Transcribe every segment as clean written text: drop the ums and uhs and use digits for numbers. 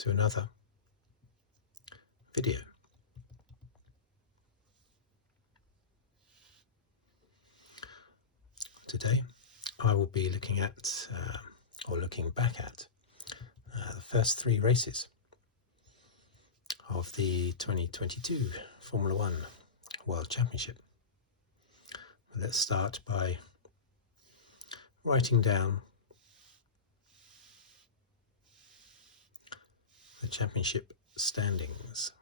to another video. Today I will be looking at, or looking back at, the first 3 races of the 2022 Formula One World Championship. Let's start by writing down the championship standings.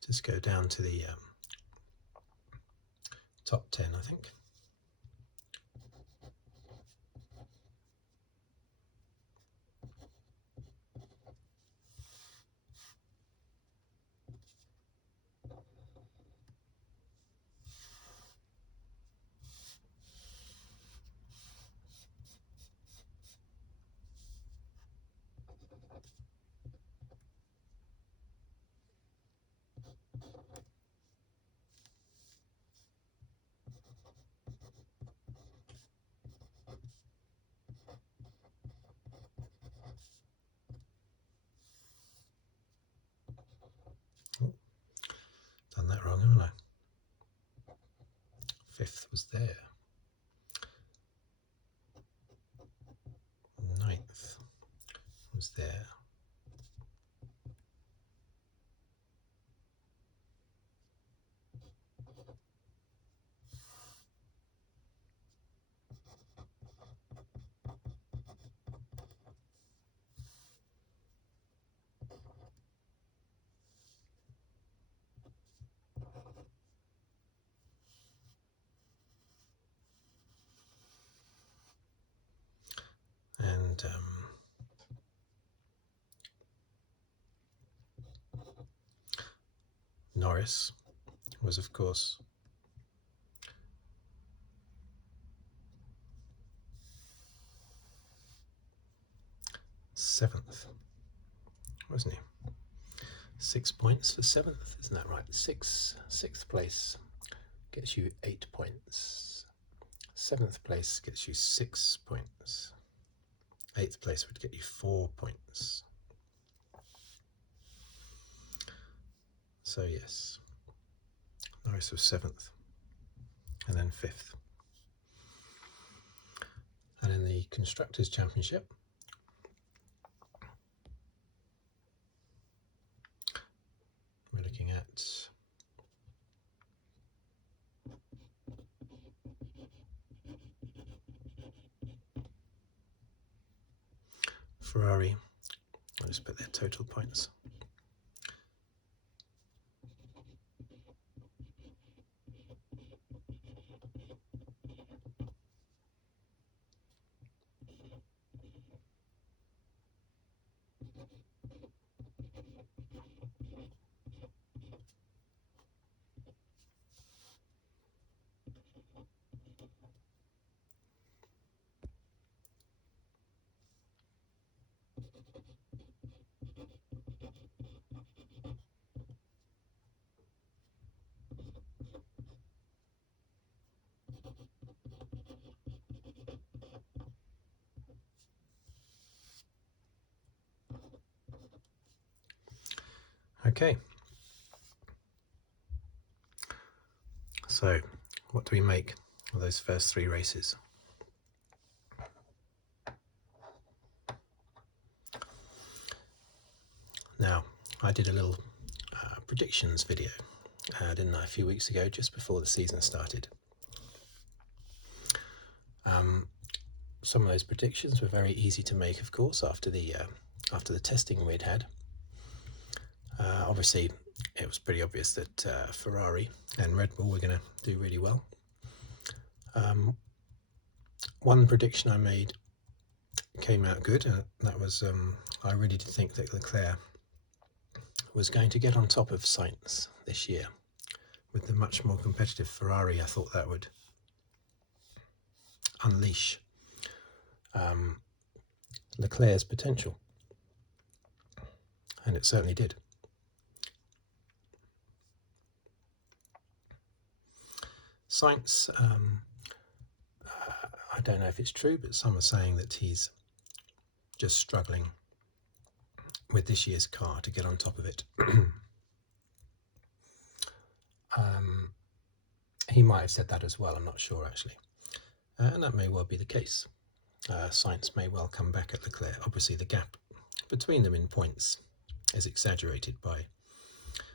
Just go down to the top 10, I think. Oh, done that wrong, haven't I? 5th was there. 9th was there. Norris was, of course, seventh, wasn't he? 6 points for seventh, isn't that right? Sixth place gets you 8 points. Seventh place gets you 6 points. Eighth place would get you 4 points. So yes, Norris was seventh, and then fifth. And in the Constructors' Championship, we're looking at Ferrari. I'll just put their total points. Okay, so what do we make of those first three races? Now, I did a little predictions video, didn't I, a few weeks ago, just before the season started. Some of those predictions were very easy to make, of course, after the testing we'd had. Obviously, it was pretty obvious that Ferrari and Red Bull were going to do really well. One prediction I made came out good, and that was I really did think that Leclerc was going to get on top of Sainz this year. With the much more competitive Ferrari, I thought that would unleash Leclerc's potential, and it certainly did. Sainz, I don't know if it's true, but some are saying that he's just struggling with this year's car to get on top of it. He might have said that as well, I'm not sure actually. And that may well be the case. Sainz may well come back at Leclerc. Obviously the gap between them in points is exaggerated by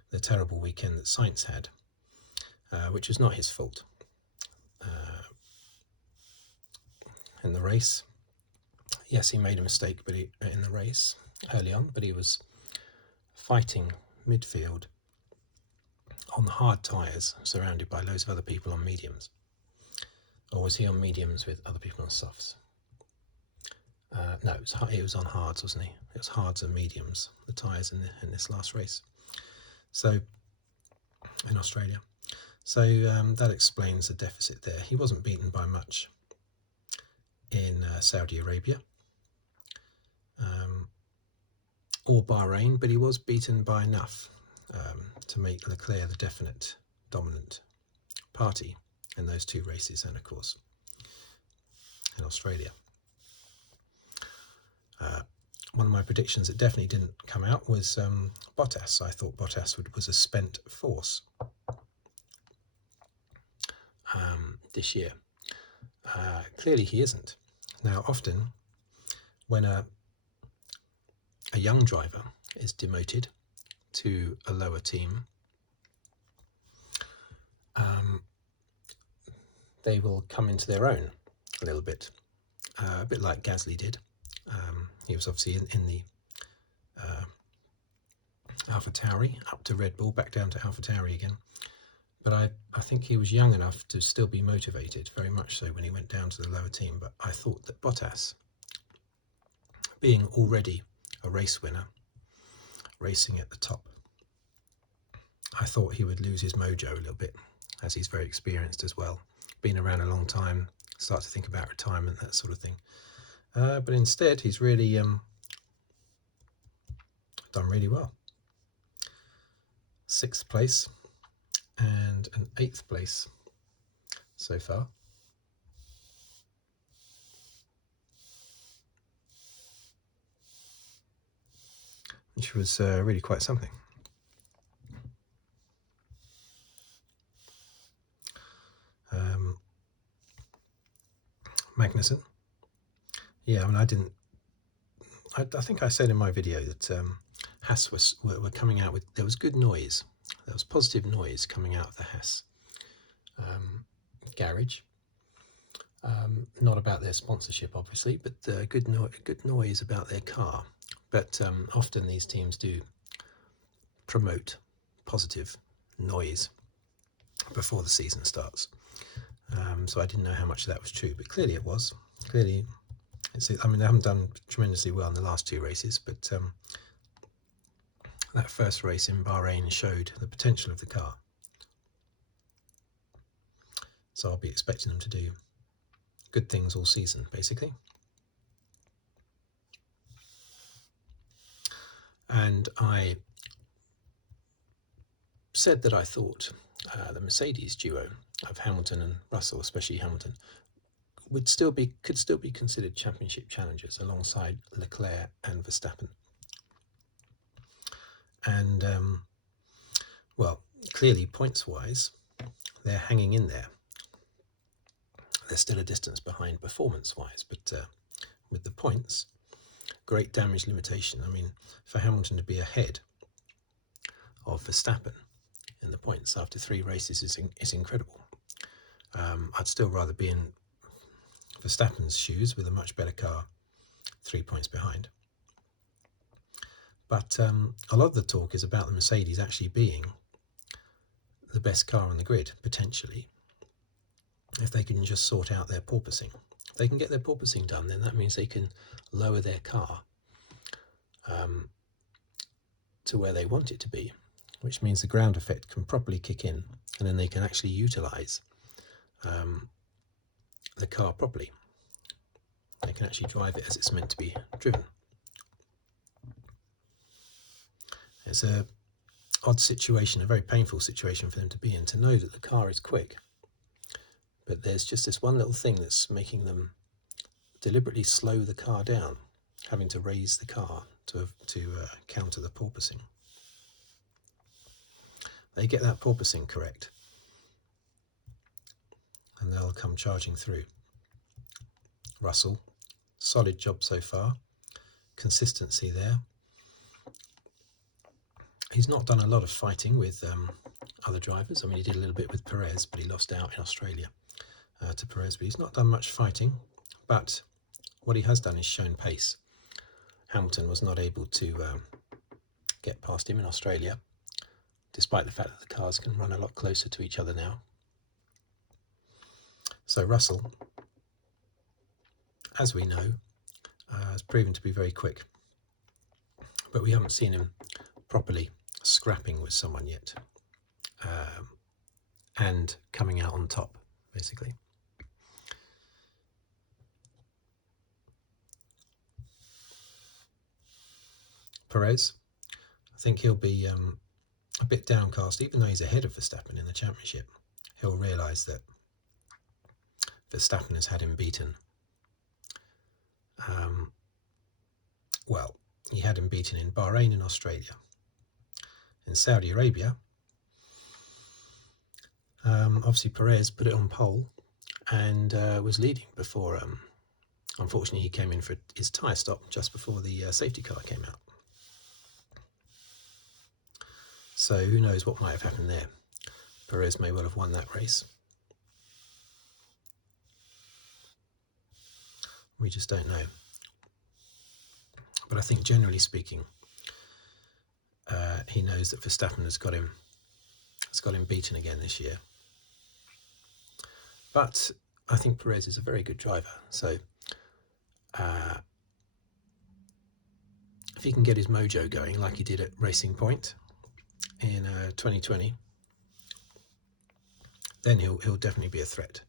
the terrible weekend that Sainz had, which was not his fault. In the race, yes, he made a mistake in the race early on, but he was fighting midfield on hard tyres, surrounded by loads of other people on mediums. Or was he on mediums with other people on softs? No, it was on hards, wasn't he? It was hards and mediums, the tyres in this last race. So, in Australia. So that explains the deficit there. He wasn't beaten by much in Saudi Arabia or Bahrain, but he was beaten by enough to make Leclerc the definite dominant party in those two races, and of course in Australia. One of my predictions that definitely didn't come out was Bottas. I thought Bottas was a spent force this year. Clearly he isn't. Now often when a young driver is demoted to a lower team, they will come into their own a little bit, a bit like Gasly did. He was obviously in the AlphaTauri, up to Red Bull, back down to AlphaTauri again. But I think he was young enough to still be motivated, very much so, when he went down to the lower team. But I thought that Bottas, being already a race winner, racing at the top, I thought he would lose his mojo a little bit, as he's very experienced as well, been around a long time, start to think about retirement, that sort of thing. But instead, he's really done really well. 6th place and an 8th place so far. Which was really quite something. Magnussen. Yeah, I mean, I think I said in my video that Haas were coming out with, there was good noise. There was positive noise coming out of the Haas garage. Not about their sponsorship, obviously, but good noise about their car. But often these teams do promote positive noise before the season starts. So I didn't know how much of that was true, but clearly it was. Clearly, I mean, they haven't done tremendously well in the last 2 races, but that first race in Bahrain showed the potential of the car. So I'll be expecting them to do good things all season, basically. And I said that I thought the Mercedes duo of Hamilton and Russell, especially Hamilton, could still be considered championship challengers alongside Leclerc and Verstappen. And well, clearly points-wise, they're hanging in there. They're still a distance behind performance-wise, but with the points, great damage limitation. I mean, for Hamilton to be ahead of Verstappen in the points after 3 races is incredible. I'd still rather be in Verstappen's shoes with a much better car, 3 points behind. But a lot of the talk is about the Mercedes actually being the best car on the grid, potentially, if they can just sort out their porpoising. If they can get their porpoising done, then that means they can lower their car to where they want it to be, which means the ground effect can properly kick in, and then they can actually utilise the car properly. They can actually drive it as it's meant to be driven. It's a odd situation, a very painful situation for them to be in, to know that the car is quick, but there's just this one little thing that's making them deliberately slow the car down, having to raise the car to counter the porpoising. They get that porpoising correct, and they'll come charging through. Russell, solid job so far, consistency there. He's not done a lot of fighting with other drivers. I mean, he did a little bit with Perez, but he lost out in Australia to Perez. But he's not done much fighting. But what he has done is shown pace. Hamilton was not able to get past him in Australia, despite the fact that the cars can run a lot closer to each other now. So Russell, as we know, has proven to be very quick. But we haven't seen him properly scrapping with someone yet, and coming out on top, basically. Perez, I think he'll be a bit downcast, even though he's ahead of Verstappen in the championship. He'll realise that Verstappen has had him beaten. Well, he had him beaten in Bahrain and Australia. In Saudi Arabia, obviously Perez put it on pole and was leading before, unfortunately, he came in for his tyre stop just before the safety car came out. So who knows what might have happened there. Perez may well have won that race. We just don't know. But I think generally speaking, he knows that Verstappen has got him beaten again this year. But I think Perez is a very good driver. So if he can get his mojo going like he did at Racing Point, in 2020, then he'll definitely be a threat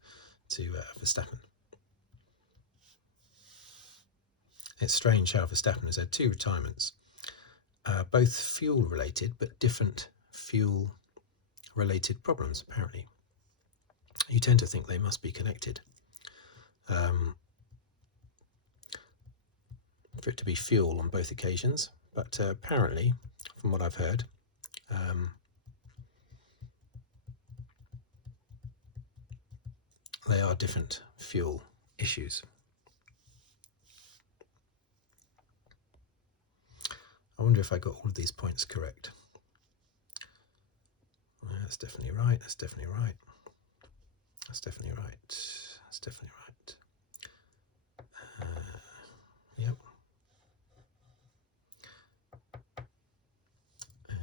to Verstappen. It's strange how Verstappen has had 2 retirements, both fuel related, but different fuel related problems apparently. You tend to think they must be connected. For it to be fuel on both occasions, but apparently, from what I've heard, they are different fuel issues. I wonder if I got all of these points correct. That's definitely right. That's definitely right. That's definitely right. That's definitely right. Yep. And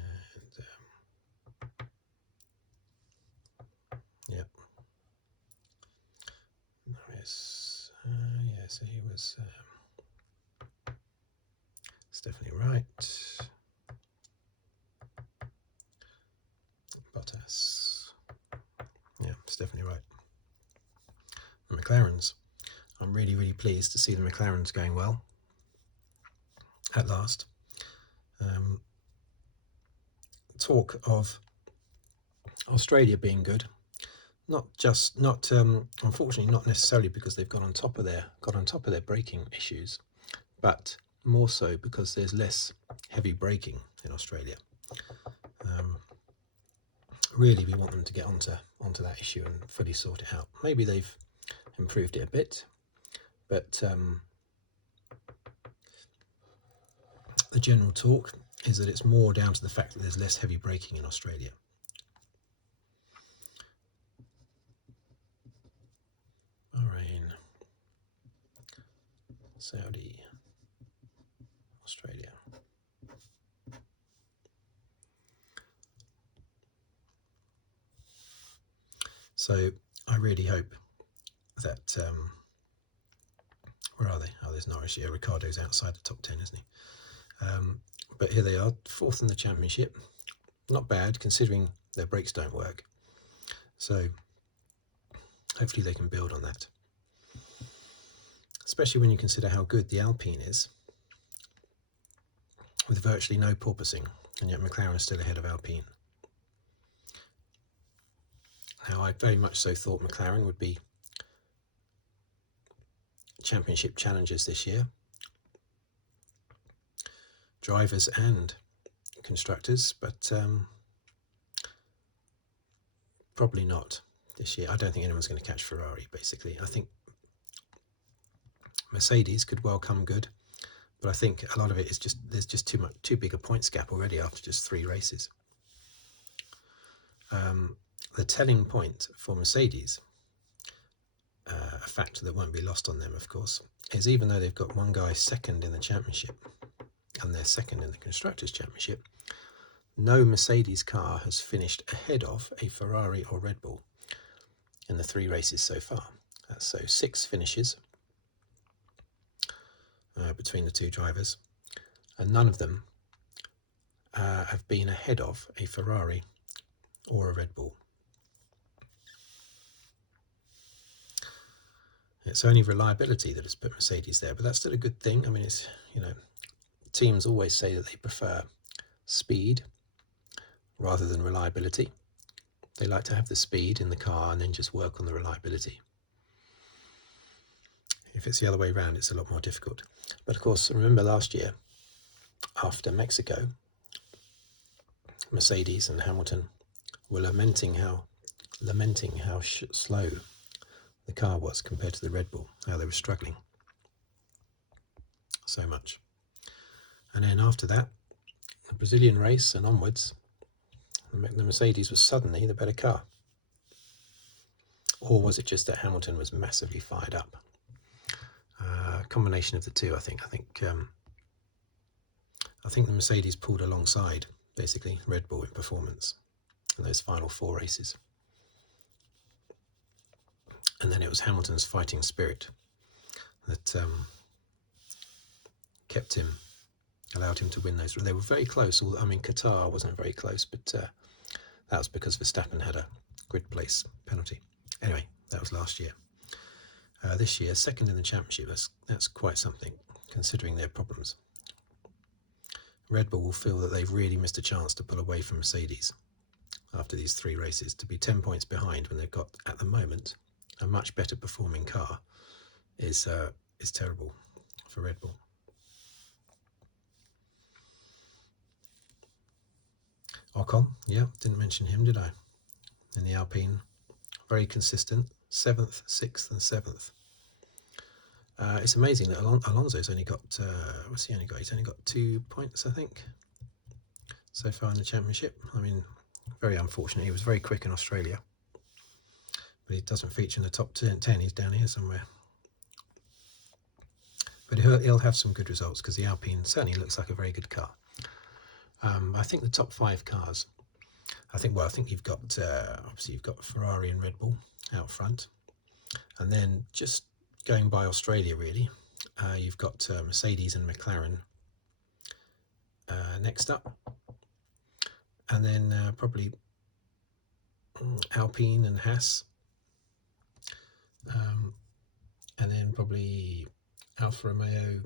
yep. Yes. Yeah. So he was. It's definitely right. Bottas. Yeah, it's definitely right. The McLarens. I'm really, really pleased to see the McLarens going well at last. Talk of Australia being good, unfortunately, not necessarily because they've got on top of their braking issues, but more so because there's less heavy braking in Australia. Really, we want them to get onto that issue and fully sort it out. Maybe they've improved it a bit, but the general talk is that it's more down to the fact that there's less heavy braking in Australia. Bahrain, Saudi, Australia. So I really hope that, where are they? Oh, there's Norris. Yeah, Ricciardo's outside the top 10, isn't he? But here they are, 4th in the championship. Not bad, considering their brakes don't work. So hopefully they can build on that. Especially when you consider how good the Alpine is, with virtually no porpoising, and yet McLaren is still ahead of Alpine. Now, I very much so thought McLaren would be championship challengers this year, drivers and constructors, but probably not this year. I don't think anyone's going to catch Ferrari, basically. I think Mercedes could well come good, but I think a lot of it is just there's just too big a points gap already after just 3 races. The telling point for Mercedes, a factor that won't be lost on them, of course, is even though they've got one guy second in the championship and they're second in the Constructors' Championship, no Mercedes car has finished ahead of a Ferrari or Red Bull in the 3 races so far. So 6 finishes between the 2 drivers, and none of them have been ahead of a Ferrari or a Red Bull. It's only reliability that has put Mercedes there, but that's still a good thing. I mean, it's, teams always say that they prefer speed rather than reliability. They like to have the speed in the car and then just work on the reliability. If it's the other way around, it's a lot more difficult. But of course, remember last year, after Mexico, Mercedes and Hamilton were lamenting how slow the car was compared to the Red Bull, how they were struggling so much. And then after that, the Brazilian race and onwards, the Mercedes was suddenly the better car. Or was it just that Hamilton was massively fired up? Combination of the two, I think. I think the Mercedes pulled alongside, basically, Red Bull in performance in those final 4 races. And then it was Hamilton's fighting spirit that kept him allowed him to win those. They were very close. I mean, Qatar wasn't very close, but that was because Verstappen had a grid place penalty. Anyway, that was last year. This year, second in the championship. That's quite something, considering their problems. Red Bull will feel that they've really missed a chance to pull away from Mercedes after these 3 races. To be 10 points behind when they've got, at the moment, a much better performing car is terrible for Red Bull. Ocon, yeah, didn't mention him, did I? In the Alpine, very consistent, 7th, 6th and 7th. It's amazing that Alonso's only got, what's he only got? He's only got 2 points, I think, so far in the championship. I mean, very unfortunate. He was very quick in Australia, but he doesn't feature in the top 10. He's down here somewhere. But he'll have some good results because the Alpine certainly looks like a very good car. I think the top 5 cars, I think you've got, obviously you've got Ferrari and Red Bull out front. And then just going by Australia, really, you've got Mercedes and McLaren next up. And then probably Alpine and Haas. And then probably Alfa Romeo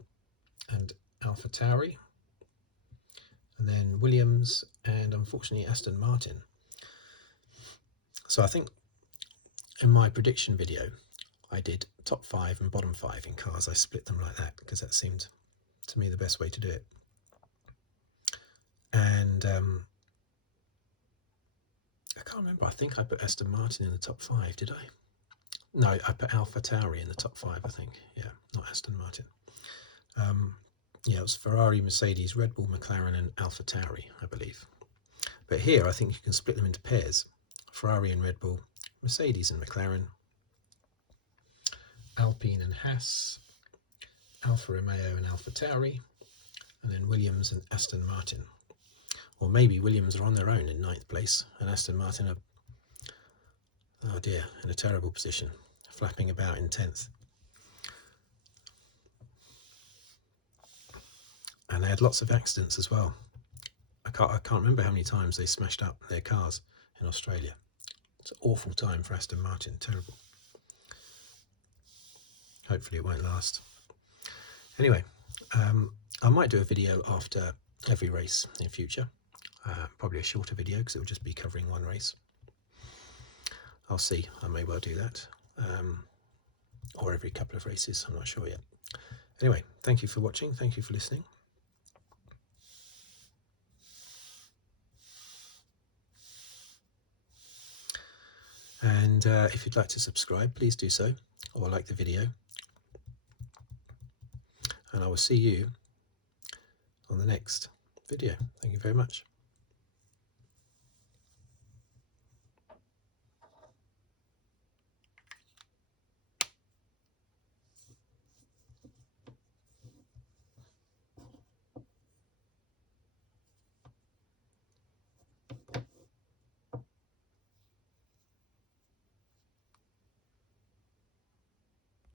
and Alfa Tauri. And then Williams and, unfortunately, Aston Martin. So I think in my prediction video, I did top 5 and bottom 5 in cars. I split them like that because that seemed to me the best way to do it. And I can't remember. I think I put Aston Martin in the top 5, did I? No, I put Alfa Tauri in the top 5, I think. Yeah, not Aston Martin. Yeah, it was Ferrari, Mercedes, Red Bull, McLaren and Alfa Tauri, I believe. But here I think you can split them into pairs. Ferrari and Red Bull, Mercedes and McLaren, Alpine and Haas, Alfa Romeo and Alfa Tauri, and then Williams and Aston Martin. Or maybe Williams are on their own in 9th place and Aston Martin are, oh dear, in a terrible position, flapping about in 10th. And they had lots of accidents as well. I can't remember how many times they smashed up their cars in Australia. It's an awful time for Aston Martin, terrible. Hopefully it won't last. Anyway, I might do a video after every race in future. Probably a shorter video because it will just be covering one race. I'll see, I may well do that. Or every couple of races, I'm not sure yet. Anyway, thank you for watching, thank you for listening. And if you'd like to subscribe, please do so, or like the video. And I will see you on the next video. Thank you very much.